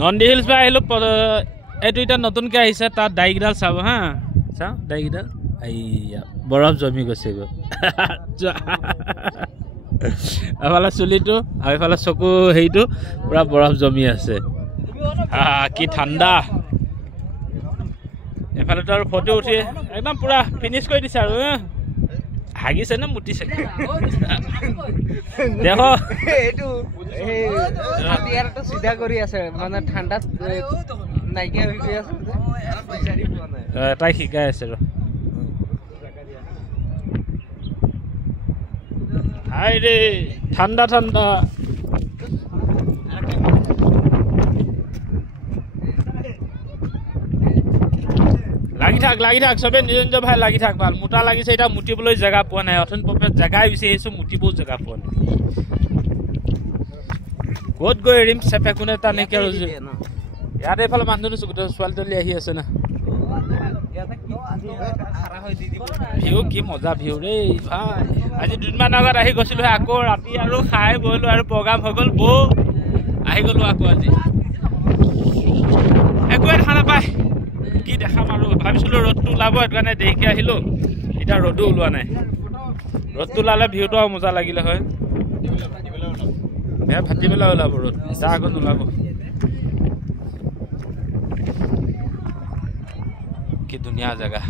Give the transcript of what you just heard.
Nandi hills পৰা আহিলোঁ এইটো এতিয়া নতুনকৈ আহিছে তাত দাইকেইডাল চাব হা চাওঁ দাইকেইডাল এইয়া বৰফ জমি গৈছেগৈ এফালে চুলিটো আৰু এইফালে চকু হেৰিটো পুৰা বৰফ জমি আছে কি ঠাণ্ডা এফালেতো আৰু ফটো উঠি একদম পুৰা ফিনিছ কৰি দিছে আৰু হাগিছে নে মুতিছে দেখো চিধা কৰি আছে মানে ঠাণ্ডাত নাইকিয়া হৈ গৈ আছে তাই শিকাই আছে ৰ হাই ৰে ঠাণ্ডা ঠাণ্ডা লাগি থাক চবে নিজৰ নিজৰ ভাই লাগি থাক ভাল মোটা লাগিছে এতিয়া মুতিবলৈ জেগা পোৱা নাই অথনি পপে জেগাই বিচাৰি আহিছোঁ মুতিবও জেগা পোৱা নাই ক'ত গৈ এৰিম চেপে কোনে তাৰ নাইকিয়া ইয়াত এইফালে মানুহ গোটেই ছোৱালী তোৱালী আহি আছে না ভিউ কি মজা ভিউ দেই ভাই আজি দুদিনমান আগত আহি গৈছিলোঁ আকৌ ৰাতি আৰু খাই বহিলোঁ আৰু প্ৰগ্ৰাম হৈ গ'ল বৌ আহি গ'লোঁ আকৌ আজি একোৱে দেখা নাপায় কি দেখাম আৰু ভাবিছিলোঁ ৰ'দটো ওলাব সেইটো কাৰণে দেৰিকৈ আহিলোঁ এতিয়া ৰ'দো ওলোৱা নাই ৰ'দটো ওলালে ভিউটো আৰু মজা লাগিলে হয় ভাটিবেলা ওলাব ৰ'দ তাৰ আগত নোলাব কি ধুনীয়া জেগা